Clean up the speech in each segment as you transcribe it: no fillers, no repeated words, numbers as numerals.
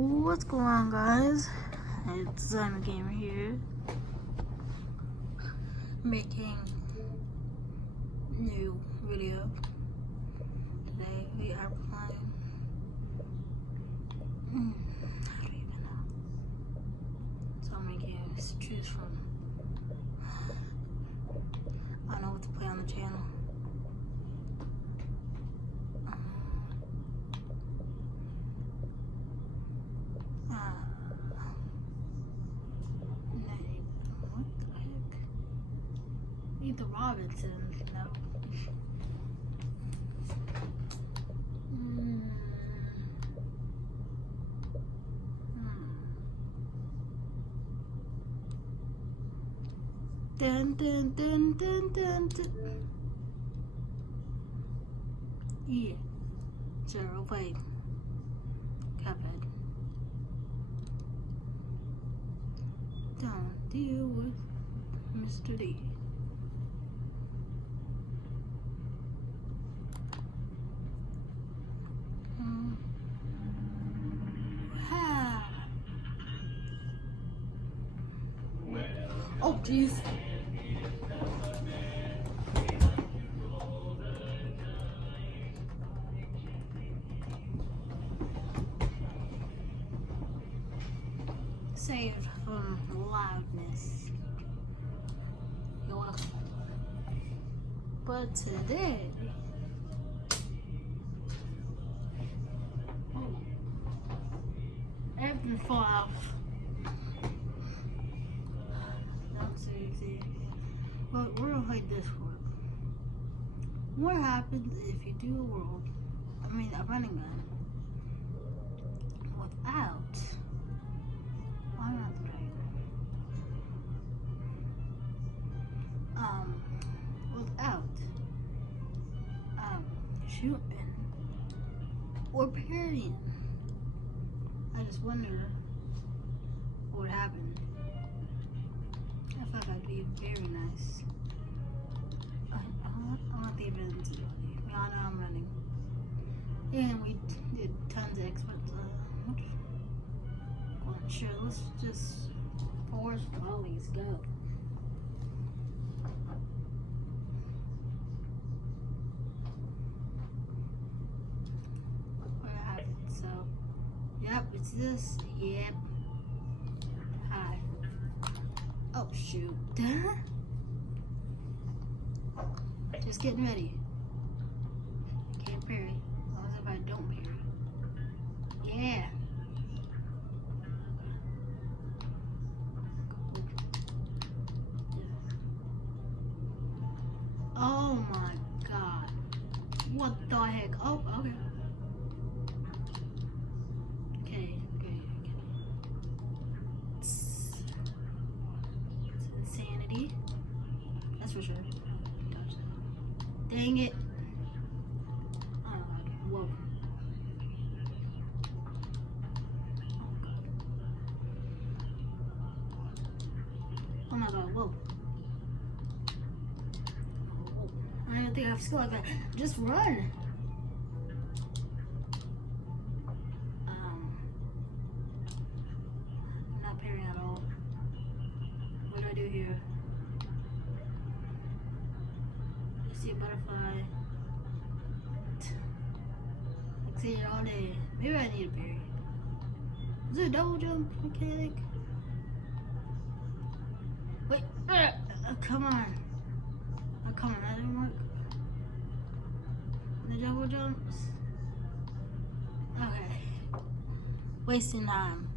What's going on, guys? It's Simon Gamer here, making new video. Today we are playing. I don't even know. So many games to choose from. I don't know what to play on the channel. What the heck? Either Robinson, no. Dun dun dun dun dun dun. Yeah. Sure, we'll play Cuphead. Don't deal with Mr. D. Oh, jeez. Saved from loudness. You're welcome. But today, everything fall off. That's easy. But we're gonna play this one. What happens if you do a running gun without? I'm not right. Without shooting or parrying. I just wonder what would happen. I thought that'd be very nice. I want the invincibility. We all know I'm running. And we did tons of experts. Sure, let's just force volleys go. What happened? So, yep, it's this. Yep. Hi. Oh shoot. Just getting ready. Can't parry. As long as if I don't parry. Yeah. Oh my god. What the heck? Oh, okay. Okay. It's insanity. That's for sure. Dang it. Oh god. Whoa. Oh my god, whoa. I don't think I have skill like that. Just run. I'm not parrying at all. What do I do here? I see a butterfly. I see it all day. Maybe I need a parry. Is it a double jump mechanic? Wait. Come on. Oh, come on, that didn't work. The double jumps. Okay. Wasting time.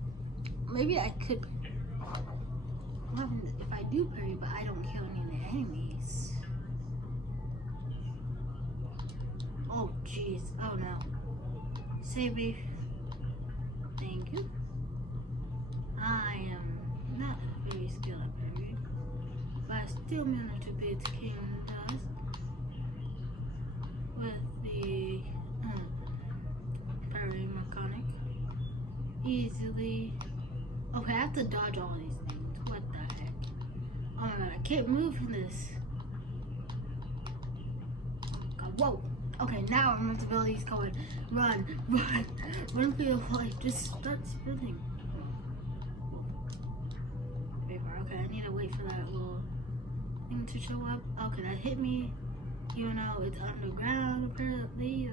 Maybe I could. What happens if I do parry, but I don't kill any of the enemies? Oh, jeez. Oh, no. Save me. Thank you. I am not very skilled at parrying, but I still managed to beat King does with the parrying mechanic easily. Okay, I have to dodge all these things. What the heck? Oh my god, I can't move from this. Oh my god, whoa. Okay, now invincibility's going. Run, run, run for your life. Just start spinning. Okay, I need to wait for that little thing to show up. Okay, that hit me. Even though it's underground, apparently.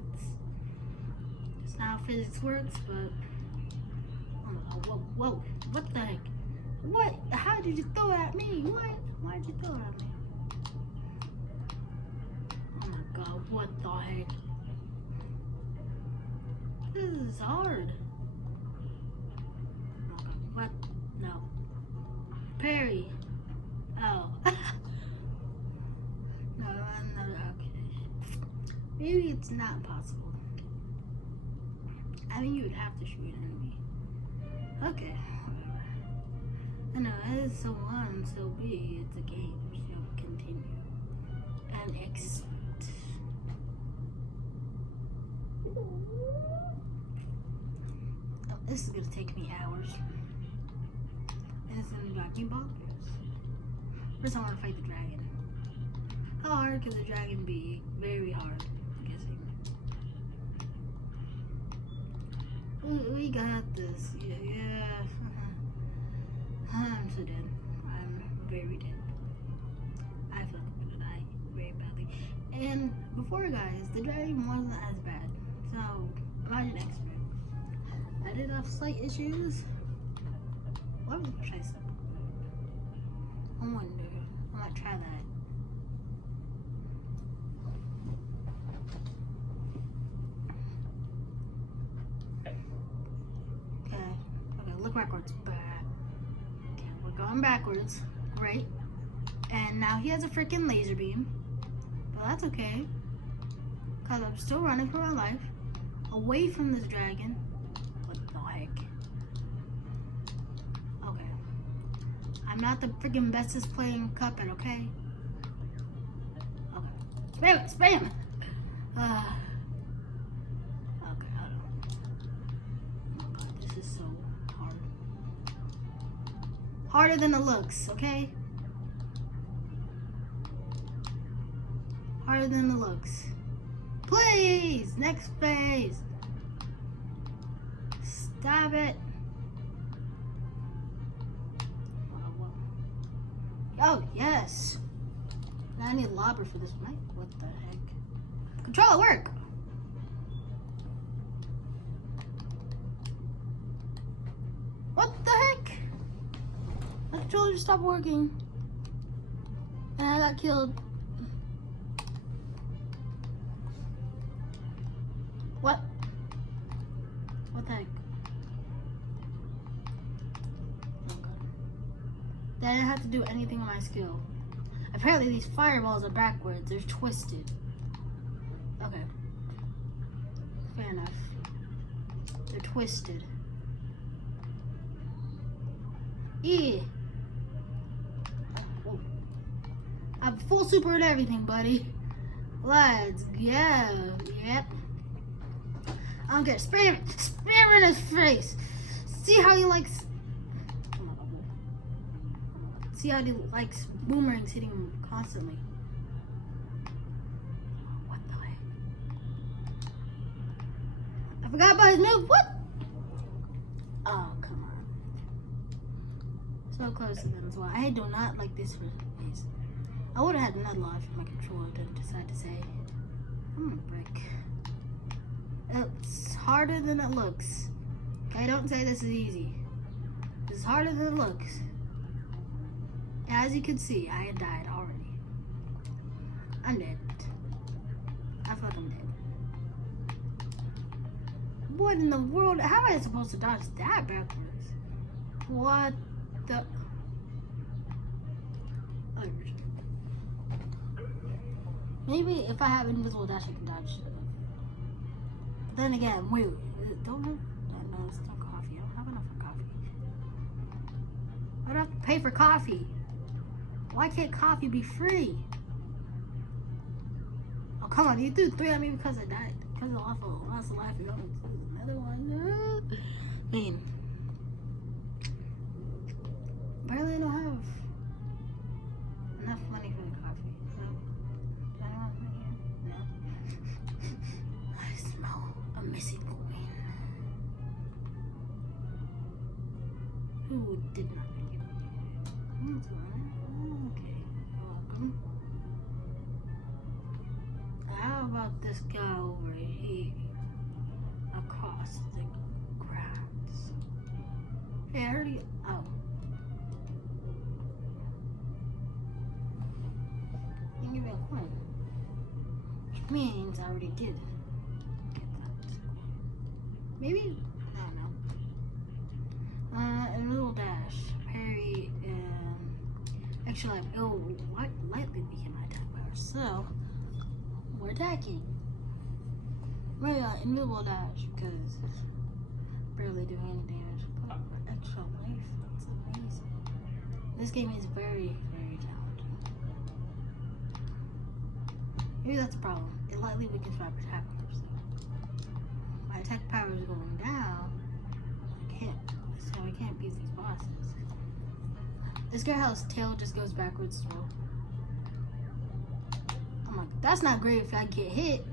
It's not how physics works, but. Oh my god, whoa, whoa. What the heck? What? How did you throw it at me? What? Why did you throw it at me? Oh my god, what the heck? This is hard. Oh my god, what? No. Parry. Oh. No, okay. Maybe it's not possible. I mean, you would have to shoot an enemy. Okay, whatever. I know, as so on, so be. It's a game, so continue. And expert. Oh, this is gonna take me hours. And it's gonna drive me bonkers. First, I want to fight the dragon. How hard can the dragon be? Very hard, I'm guessing. We got this. Yeah. I'm so dead. I'm very dead. I feel like I'm gonna die very badly. And before, guys, the dragon wasn't as bad. So, imagine expert. I did have slight issues. What was I say? I wonder. I might try that. Okay, look backwards. Okay, we're going backwards. Great. And now he has a freaking laser beam. But that's okay. Because I'm still running for my life. Away from this dragon. What the heck? Okay. I'm not the freaking bestest playing Cuphead, okay? Okay. Spam it! Spam it! Okay, hold on. Oh my god, this is so hard. Harder than it looks, okay? Harder than it looks. Please! Next phase! Stop it! Oh, yes! Now I need a lobber for this mic. What the heck? Control, work! What the heck? My controller just stopped working. And I got killed. What? What the heck? Oh god. I didn't have to do anything with my skill. Apparently these fireballs are backwards. They're twisted. Okay. Fair enough. They're twisted. Yeah. Whoa. I have full super and everything, buddy. Let's go. Yep. I don't care. Spam it. Spam it in his face. See how he likes. See how he likes boomerangs hitting him constantly. What the heck? I forgot about his move. What? Oh, come on. So close to them as well. I do not like this face. I would have had another life if my controller didn't decide to say, I'm gonna break. It's harder than it looks. Okay, don't say this is easy. It's harder than it looks. As you can see, I had died already. I'm dead. I thought I'm dead. What in the world? How am I supposed to dodge that backwards? What the? Oh, maybe if I have invisible dash, I can dodge it. But then again, wait, don't have, no, it's not coffee. I don't have enough for coffee. I don't have to pay for coffee. Why can't coffee be free? Oh, come on, you threw 3 at me because I died. Because I lost a life. You're going to lose another one. I mean, apparently I don't have enough money for the coffee. So, do I want money here? No. Who did not give me? Okay, welcome. How about this guy over here? Across the grounds. Hey, I already. Oh. You give me a coin. Which means I already did get that. Maybe? I don't know. A little dash. Parry and extra life. Oh, lightly weaken my attack power. So, we're attacking. Right, invisible dash because barely doing any damage. But extra life, that's amazing. This game is very, very challenging. Maybe that's a problem. It lightly weakens my attack power. So my attack power is going down. I can't beat these bosses. It's great how his tail just goes backwards as well. I'm like, that's not great if I get hit.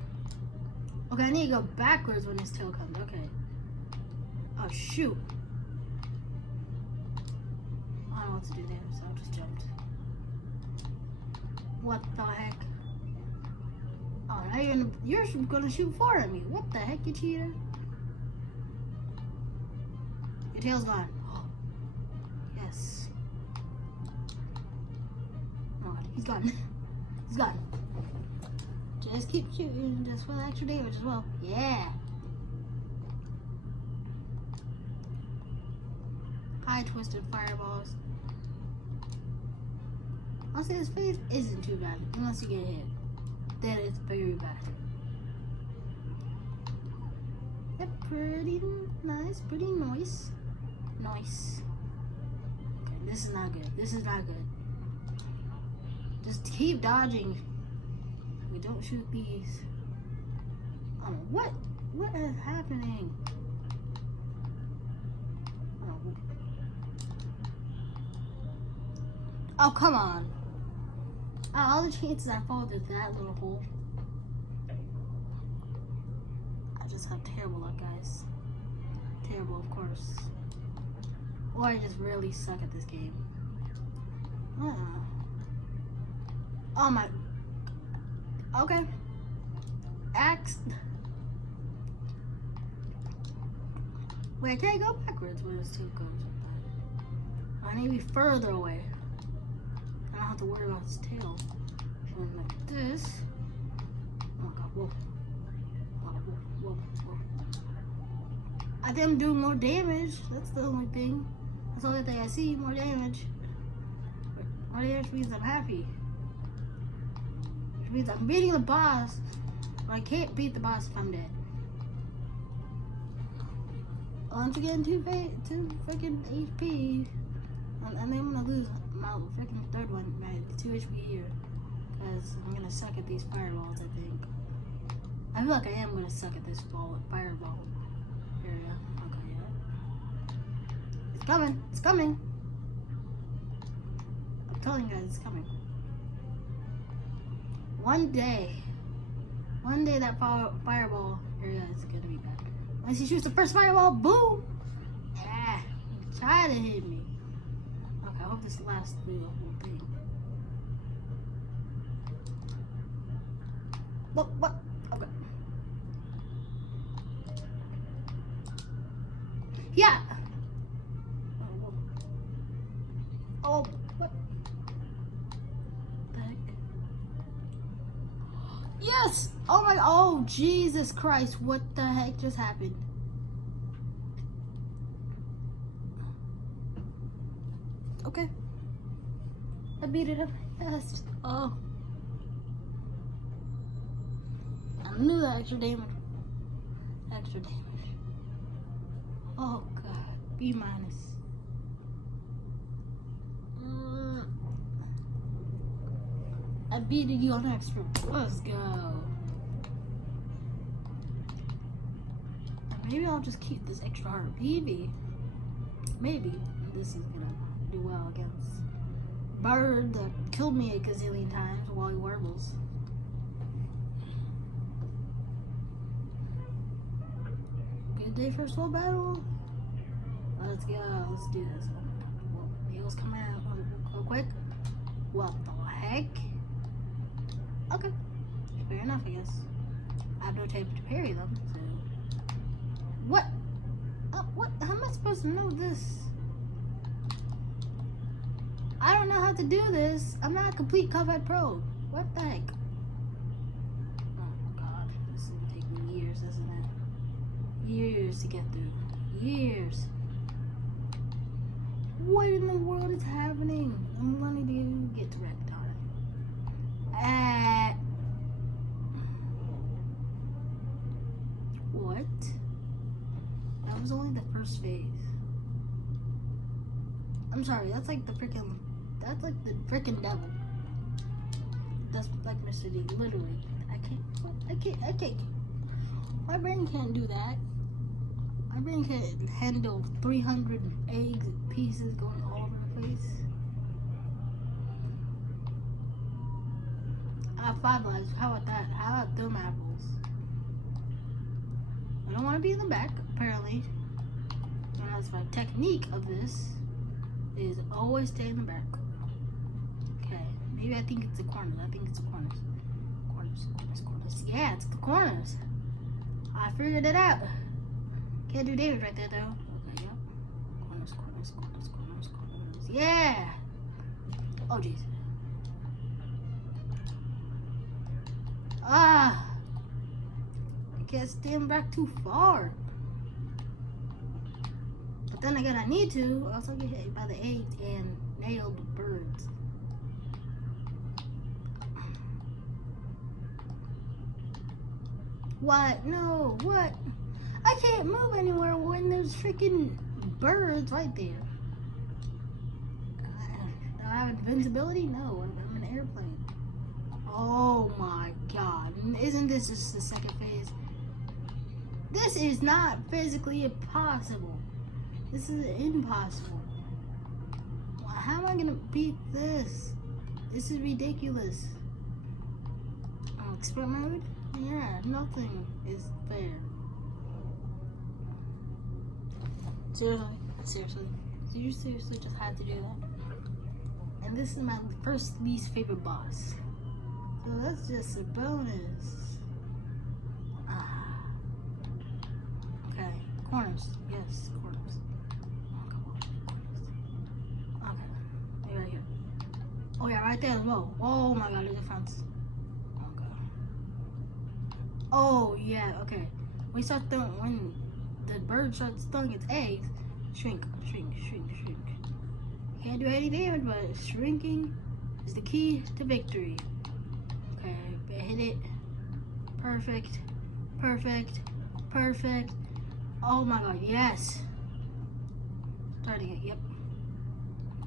Okay, I need to go backwards when his tail comes. Okay. Oh, shoot. I don't know what to do there, so I just jumped. What the heck? Oh, now you're gonna shoot four at me. What the heck, you cheater? Your tail's gone. Oh, yes. Oh, he's gone. He's gone. Just keep shooting just for the extra damage as well. Yeah. High twisted fireballs. Honestly, this phase isn't too bad unless you get hit. Then it's very bad. Yep, pretty nice, pretty nice. Nice. Okay, this is not good. This is not good. Just keep dodging. We don't shoot these. Oh, what is happening? Oh, come on. All the chances I fall through that little hole. I just have terrible luck, guys. Terrible, of course. Or I just really suck at this game. Oh my. Okay. Axe. Wait, I can't go backwards when it's too close. I need to be further away. I don't have to worry about his tail. Going like this. Oh god, whoa. Whoa. I think I'm doing more damage. That's the only thing. That's the only thing I see. More damage. More damage means I'm happy. Which means I'm beating the boss. But I can't beat the boss if I'm dead. Once again, two freaking HP. And then I'm gonna lose my freaking third one, my 2 HP here. Because I'm gonna suck at these fireballs, I think. I feel like I am gonna suck at this fireball area. Okay, yeah. It's coming. It's coming. I'm telling you guys, it's coming. One day that fireball area is gonna be back. Once he shoots the first fireball, boom! Yeah, try to hit me. Okay, I hope this lasts through the whole thing. What? Okay. Yeah! Oh, what? The heck? Yes! Oh my, oh Jesus Christ, what the heck just happened? Okay. I beat it up fast. Oh. I knew that extra damage. Oh god, B minus. I beat you on extra. Let's go. Maybe I'll just keep this extra hard. Maybe this is gonna do well against Bird that killed me a gazillion times while he warbles. Good day for a slow battle. Let's go. Let's do this. Well, Eagles coming out real quick. What the heck? Okay. Fair enough, I guess. I have no tape to parry them, so. What? What? How am I supposed to know this? I don't know how to do this. I'm not a complete Cuphead pro. What the heck? Oh my god. This is gonna take me years, isn't it? Years to get through. Years. What in the world is happening? I'm gonna get wrecked on it. What? That was only the first phase. I'm sorry, that's like the freaking devil. That's like Mr. D, literally. I can't. My brain can't do that. My brain can't handle 300 eggs and pieces going all over the place. I have 5 lives. How about that? How about them apples? I don't want to be in the back, apparently. And that's my technique of this, is always stay in the back. Okay, maybe I think it's the corners. Corners. Yeah, it's the corners. I figured it out. Can't do David right there, though. Okay, yep. Corners. Yeah! Oh, jeez. I can't stand back too far. But then again, I need to also get hit by the eggs and nailed birds. What? No, what? I can't move anywhere when there's freaking birds right there. Do I have invincibility? No, I'm an airplane. Oh my god. Isn't this just the second phase? This is not physically impossible. This is impossible. How am I gonna beat this? This is ridiculous. Expert mode? Yeah, nothing is fair. Seriously. You seriously just had to do that? And this is my first least favorite boss. So that's just a bonus. Okay, corners. Yes, corners. Oh, come on, corners. Okay, right here. Oh yeah, right there as well. Oh my god, there's a fence. Oh god. Oh yeah, okay. When the bird starts throwing its eggs, shrink. Can't do any damage, but shrinking is the key to victory. Okay, hit it. Perfect. Oh my god, yes. Starting it, yep.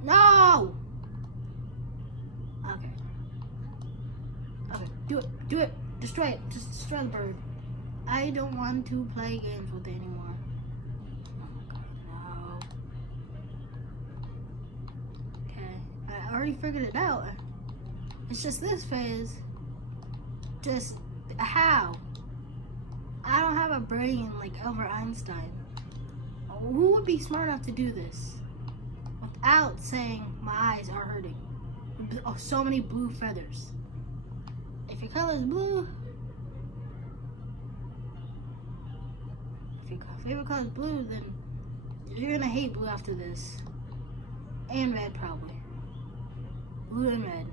No! Okay, do it. Destroy it. Just destroy the bird. I don't want to play games with it anymore. Oh my god, no. Okay, I already figured it out. It's just this phase. Just how? I don't have a brain like Albert Einstein. Who would be smart enough to do this without saying my eyes are hurting? Oh, so many blue feathers. If your color is blue, if your favorite color is blue, then you're gonna hate blue after this. And red, probably. Blue and red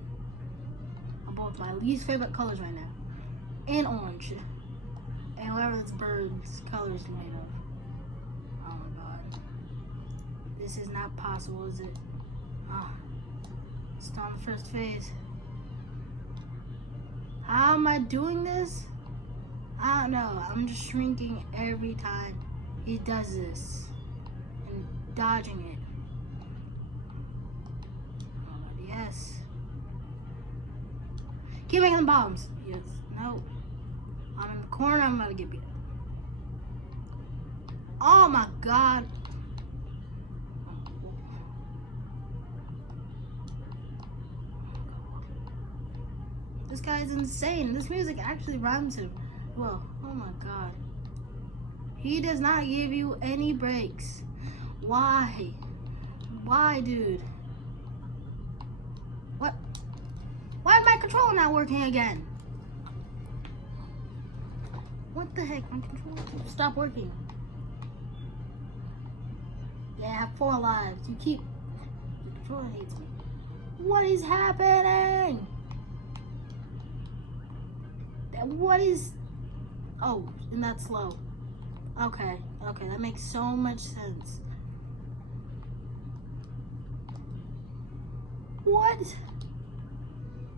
are both my least favorite colors right now. And orange. And whatever this bird's color is made of. Oh my god. This is not possible, is it? Oh. Still on the first phase. How am I doing this? I don't know. I'm just shrinking every time he does this. And dodging it. Oh god, yes. Keep making the bombs. Yes. No. I'm in the corner. I'm about to get beat up. Oh my god. This guy is insane. This music actually rhymes him. Well, oh my god. He does not give you any breaks. Why? Why, dude? What? Why is my controller not working again? What the heck? My controller stop working. Yeah, I have 4 lives. Your controller hates me. What is happening? What is... Oh, and that's slow. Okay, that makes so much sense. What?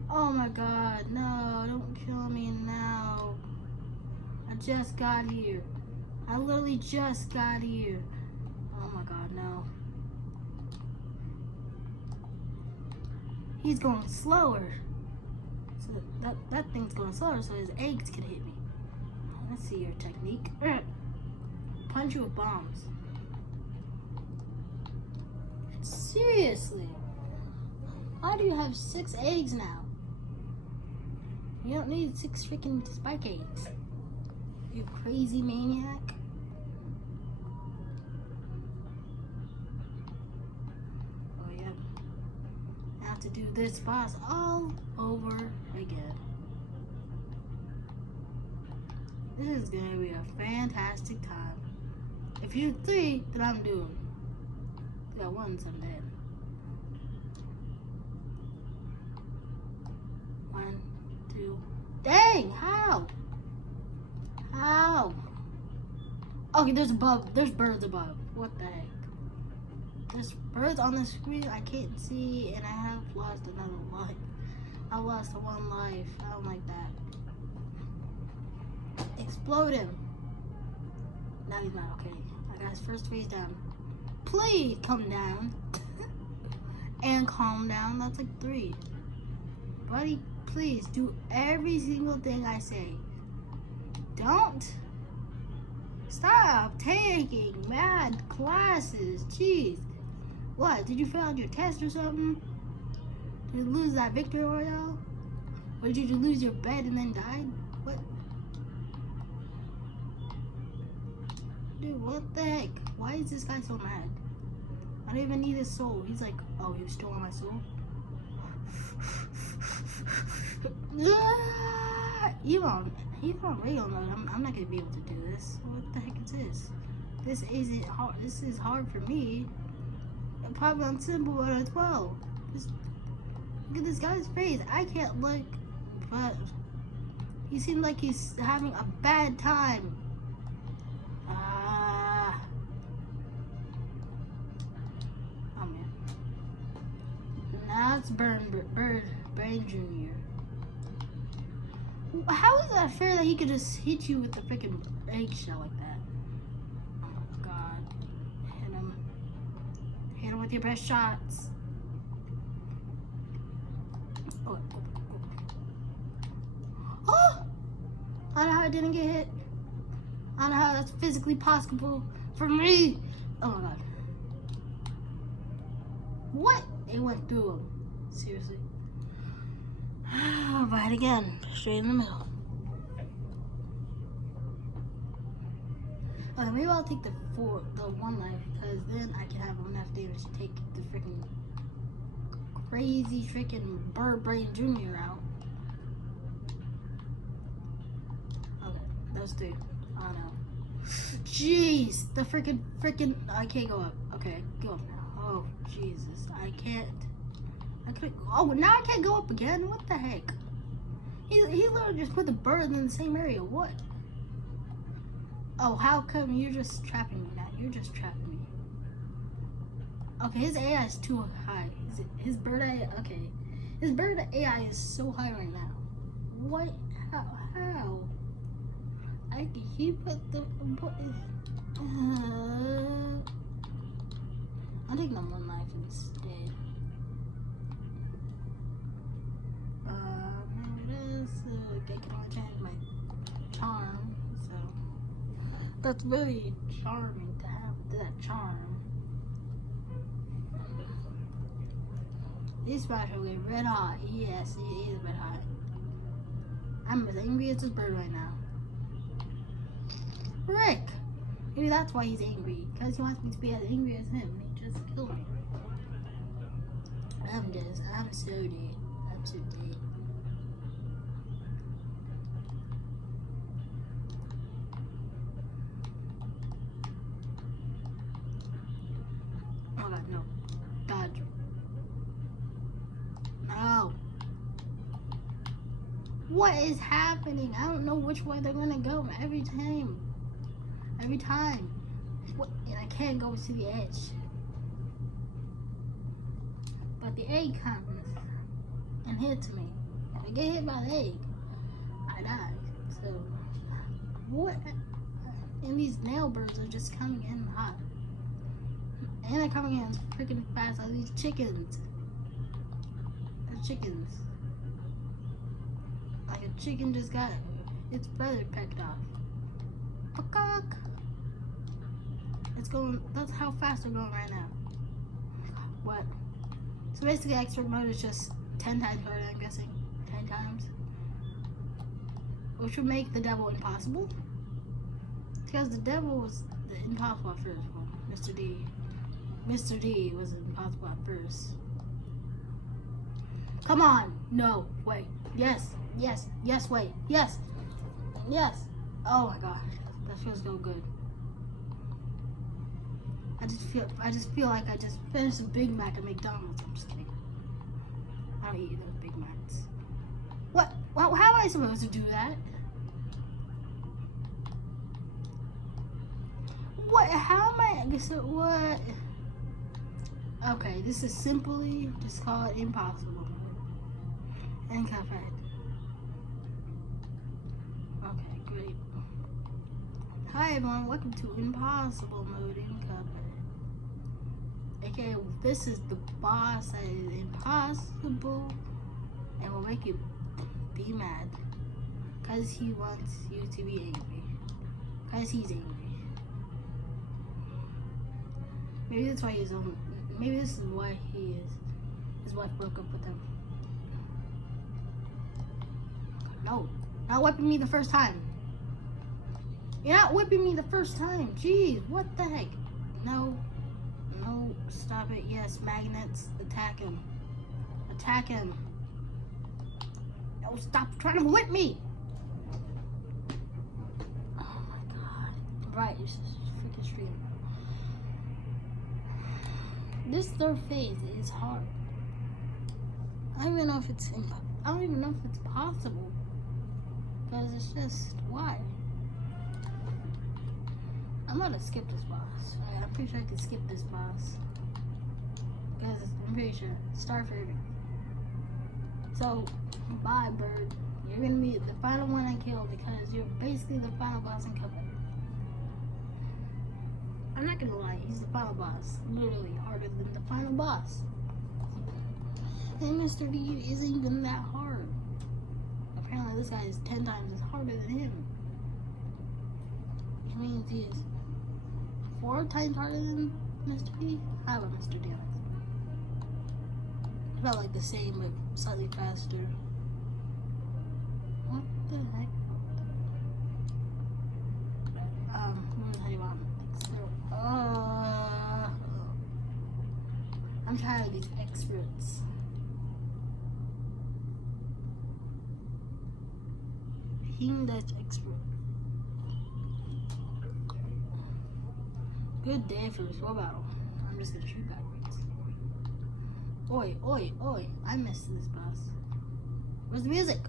Oh my god, no, don't kill me now. I just got here. I literally just got here. Oh my god, no. He's going slower. So that thing's going slower so his eggs can hit me. Let's see your technique. Punch you with bombs. Seriously? How do you have 6 eggs now? You don't need 6 freaking spike eggs. You crazy maniac. Oh yeah. I have to do this boss all over again. This is gonna be a fantastic time. If you do 3, then I'm doomed. If I got 1, I'm dead. 1, 2. Dang! How? How? Okay, there's birds above. What the heck? There's birds on the screen I can't see, and I have lost another life. I lost 1 life. I don't like that. Explode him. Now he's not okay. I got his first face down. Please come down. And calm down. That's like 3. Buddy, please do every single thing I say. Don't stop taking mad classes. Jeez. What? Did you fail on your test or something? Did you lose that victory royale? Or did you lose your bed and then died? What? Dude, what the heck? Why is this guy so mad? I don't even need his soul. He's like, oh, you stole my soul? Even on radio mode, I'm not gonna be able to do this. What the heck is this? This isn't hard. This is hard for me. Probably on simple mode at 12. Look at this guy's face. I can't look, but he seems like he's having a bad time. Oh man. Now it's Brain Jr. How is that fair that he could just hit you with the freaking eggshell like that? Oh my god. Hit him. Hit him with your best shots. Oh, oh! I don't know how I didn't get hit. I don't know how that's physically possible for me. Oh my god. What? It went through him. Seriously. Right again. Straight in the middle. Okay, maybe I'll take the 1 life, because then I can have enough damage to take the freaking crazy freaking Bird Brain Jr. out. Okay, those 3. Oh no. Jeez, the freaking I can't go up. Okay, go up now. Oh Jesus, I can't. Oh, now I can't go up again. What the heck? He literally just put the bird in the same area. What? Oh, how come you're just trapping me now? You're just trapping me. Okay, his AI is too high. His bird AI. Okay, his bird AI is so high right now. What? How? He put the. I'll take them 1 life instead. I can only change my charm, so that's very charming to have that charm. This spider will get red hot. Yes, it is red hot. I'm as angry as this bird right now. Rick, Maybe that's why he's angry. Because he wants me to be as angry as him. And he just killed me. I'm so dead. I'm so dead. Oh god, no. Dodge. No. What is happening? I don't know which way they're gonna go every time. Every time. What? And I can't go to the edge. But the egg comes and hits me. If I get hit by the egg, I die. So, what? And these nail birds are just coming in hot. And they're coming in freaking fast like these chickens. They're chickens. Like a chicken just got its feather pecked off. Peacock. It's going, that's how fast they're going right now. What? So basically expert mode is just 10 times harder, I'm guessing. 10 times. Which would make the devil impossible. Because the devil was impossible at first. Well, Mr. D. Mr. D was impossible at first. Come on. No. Wait. Yes. Yes. Yes. Wait. Yes. Yes. Oh my gosh. That feels so good. I just feel like I just finished a Big Mac at McDonald's. I'm just kidding. I don't eat those Big Macs. What? Well, how am I supposed to do that? What? How am I? What? Okay, this is simply just call it impossible. And Cuphead. Okay, great. Hi everyone, welcome to Impossible Mode in Cuphead. Okay, this is the boss that is impossible and will make you be mad. Because he wants you to be angry. Because he's angry. Maybe that's why he's on. Maybe this is why his wife broke up with him. No, not whipping me the first time. You're not whipping me the first time. Jeez, what the heck? No, no, stop it. Yes, magnets, attack him. Attack him. No, stop trying to whip me. Oh my god. Right, it's just freaking stream. This third phase is hard. I don't even know if it's possible. Because it's just, why? I'm gonna skip this boss. I'm pretty sure I can skip this boss. Because I'm pretty sure. Starford. So, bye bird. You're gonna be the final one I kill because you're basically the final boss in Cuphead. I'm not gonna lie, he's the final boss. Literally harder than the final boss. And Mr. D isn't even that hard. Apparently this guy is 10 times as harder than him. Which means he is 4 times harder than Mr. D? How about Mr. D? About like the same, but slightly faster. What the heck? How do you want? I'm tired of these experts. Dutch expert. Good day for a slow battle. I'm just gonna shoot backwards. Oi, oi, oi. I missed this boss. Where's the music?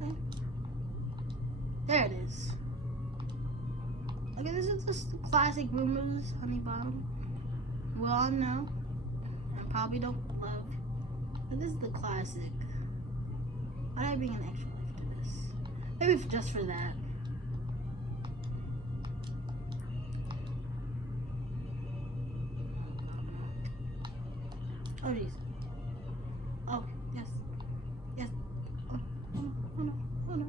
Okay. There it is. Okay, this is just classic rumors, honey bottom. We all know and probably don't love. But this is the classic. Why did I bring an extra life to this? Maybe just for that. Oh jeez. Oh yes. Yes. Oh, oh no. Oh no.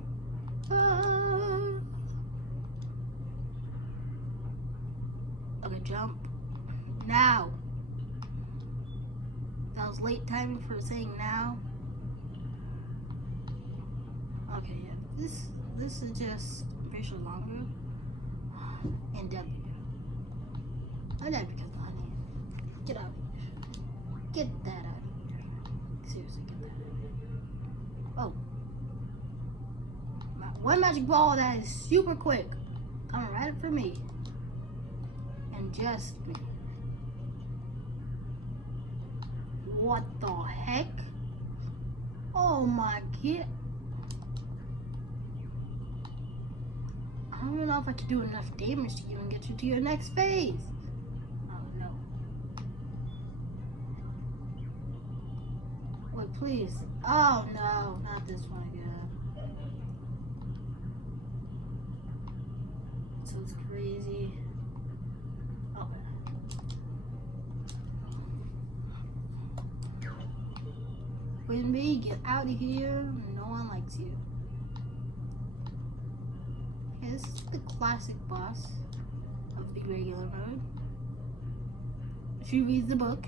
Okay, jump. Now. That was late timing for saying now. Okay, yeah. This is just facial longer. and deadly. I died because of the honey. Get out. Get that out of here. Seriously, get that out of here. Oh. One magic ball that is super quick. Coming right for me. And just me. What the heck? Oh my god. I don't even know if I can do enough damage to even get you to your next phase. Oh no. Wait, please. Oh no, not this one again. So it's crazy. Okay. Queen Bee, get out of here. No one likes you. Okay, this is the classic boss of the regular mode. She reads the book.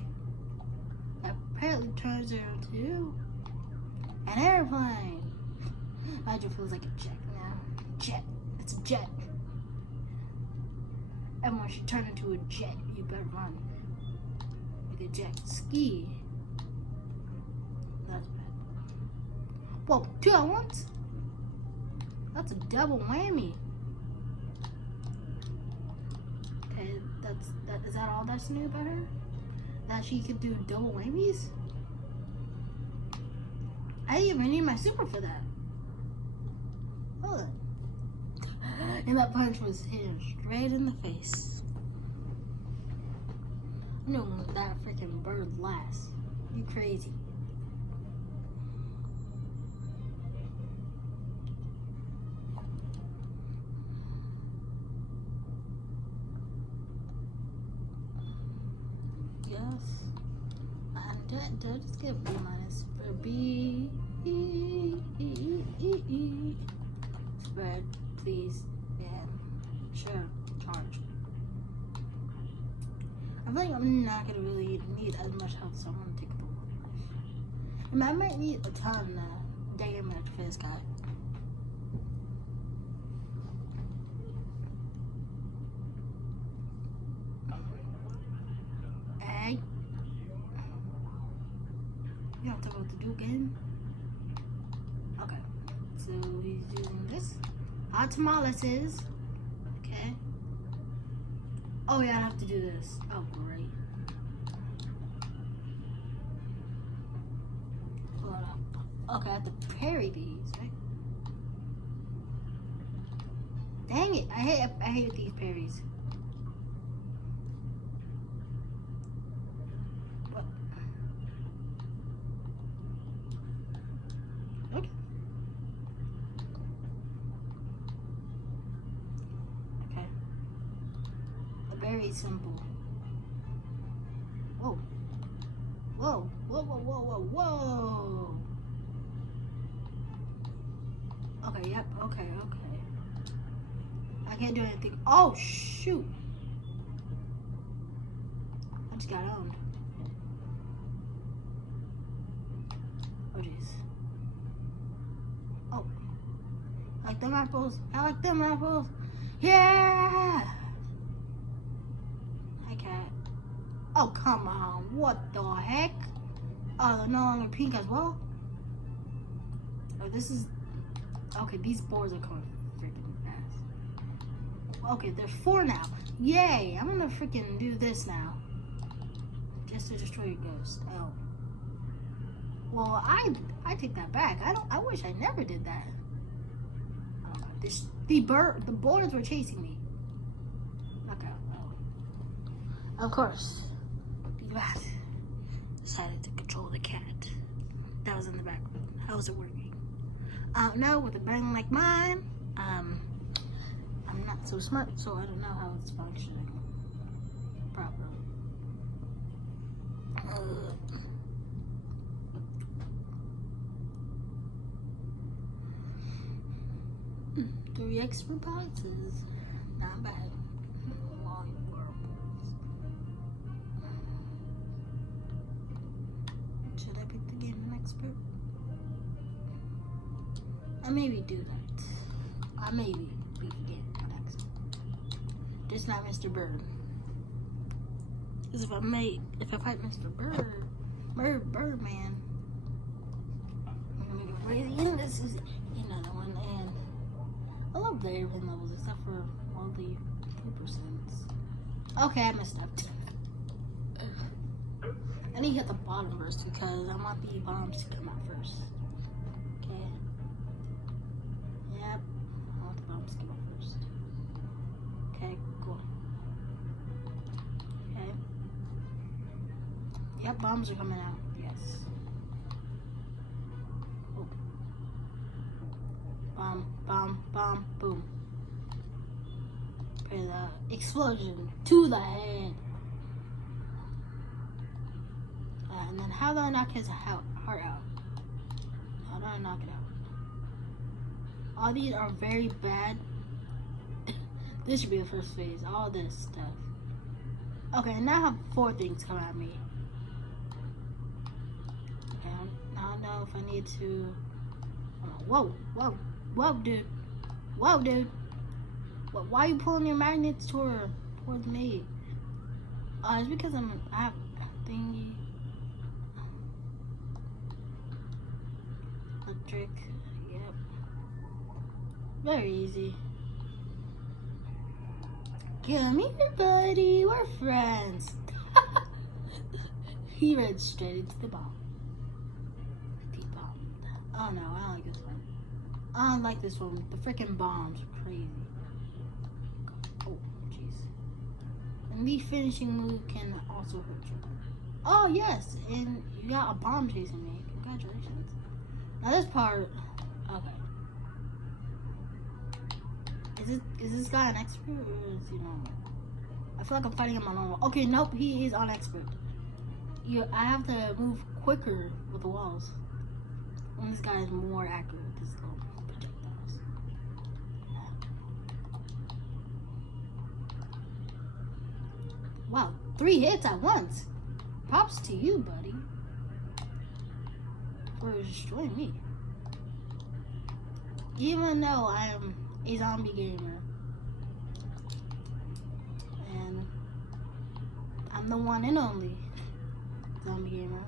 That apparently turns her into an airplane. Imagine feels like a jet now. Jet. It's a jet. Everyone should turn into a jet. You better run. Like a jet ski. That's bad. Whoa, 2 at once? That's a double whammy. Okay, is that all that's new about her? That she could do double whammies? I didn't even need my super for that. Hold on. And that punch was hit him straight in the face. I knew that freaking bird lasts. You crazy. Yes. And did I just get a B minus for B? Spread, please. Sure, charge. I feel like I'm not gonna really need as much health, so I'm gonna take the one. And I might need a ton of damage for this guy. Hey. You don't tell me what to do again? Okay. So he's using this. Hot tamales is. Okay. Oh yeah, I have to do this. Oh great. Hold on. Okay, I have to parry these, right? Dang it! I hate these parries. What? Okay. Okay. Very simple. Whoa. Whoa. Whoa, whoa, whoa, whoa, whoa. Okay, yep, okay. I can't do anything. Oh, shoot. I just got owned. Oh, jeez. Oh. I like them apples. I like them apples. Yeah! Oh, come on. What the heck? Oh, they're no longer pink as well? Oh, this is... Okay, these boards are coming freaking fast. Okay, there's 4 now. Yay! I'm gonna freaking do this now. Just to destroy your ghost. Oh. Well, I take that back. I wish I never did that. Oh, the boards were chasing me. Okay. Oh. Of course. Rat decided to control the cat that was in the background. How is it working? I don't know. With a brain like mine, I'm not so smart, so I don't know how it's functioning properly. 3 extra boxes, not bad. Should I pick the game expert? I maybe do that. I maybe beat the game next. it's not Mr. Bird. Because if I fight Mr. Birdman, I'm gonna make it crazy. And this is another one. And I love the airplane levels except for all the 2%. Okay, I messed up. I need to hit the bottom first because I want the bombs to come out first. Okay. Yep. I want the bombs to come out first. Okay, cool. Okay. Yep, bombs are coming out. Yes. Oh. Bomb, boom. Okay, the explosion to the head. And then how do I knock his heart out? How do I knock it out? All these are very bad. This should be the first phase. All this stuff. Okay, now I have 4 things coming at me. Okay, I don't know if I need to. Whoa, dude. Whoa, dude. Why are you pulling your magnets towards me? It's because I have a thingy. Electric. Yep. Very easy. Come here, buddy. We're friends. He ran straight into the bomb. T-bombed. Oh no, I don't like this one. I don't like this one. The freaking bombs are crazy. Oh, jeez. And the finishing move can also hurt you. Oh, yes. And you got a bomb chasing me. Congratulations. Now this part. Okay. Is this guy an expert or is he normal? I feel like I'm fighting him on normal. Okay, nope, he is on expert. I have to move quicker with the walls. And this guy is more accurate with his little projectiles. Wow, 3 hits at once. Props to you, buddy. For destroying me. Even though I am a zombie gamer. And I'm the one and only zombie gamer.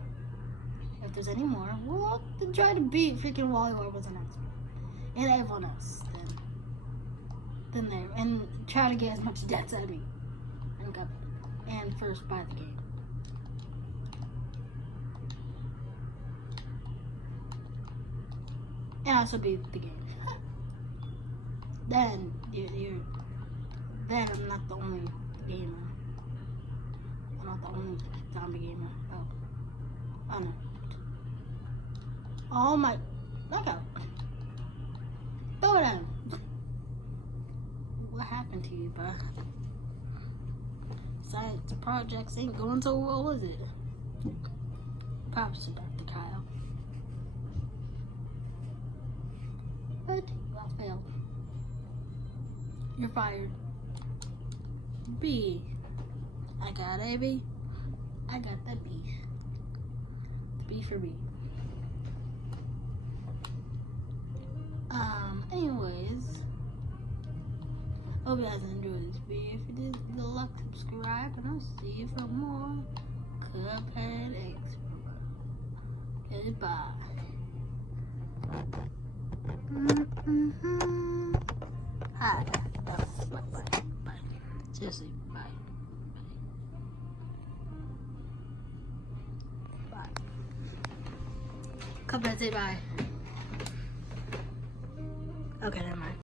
If there's any more, we'll try to beat freaking Wally was an expert. And everyone else. Then there. And try to get as much deaths out of me. And Cuphead. And first buy the game. And also beat the game. Then then I'm not the only gamer. I'm not the only zombie gamer. Oh no. Oh my, look out. Throw it at him. What happened to you, bro? Science projects ain't going so well, is it? Props to Dr. Kyle. But you all failed. You're fired. B. I got a B. I got the B. The B for B. Anyways. Hope you guys enjoyed this video. If you did, good luck, subscribe, and I'll see you for more Cuphead Expert. Goodbye. Hi. Bye. Seriously, bye. Bye. Cuphead, say bye. Okay, never mind.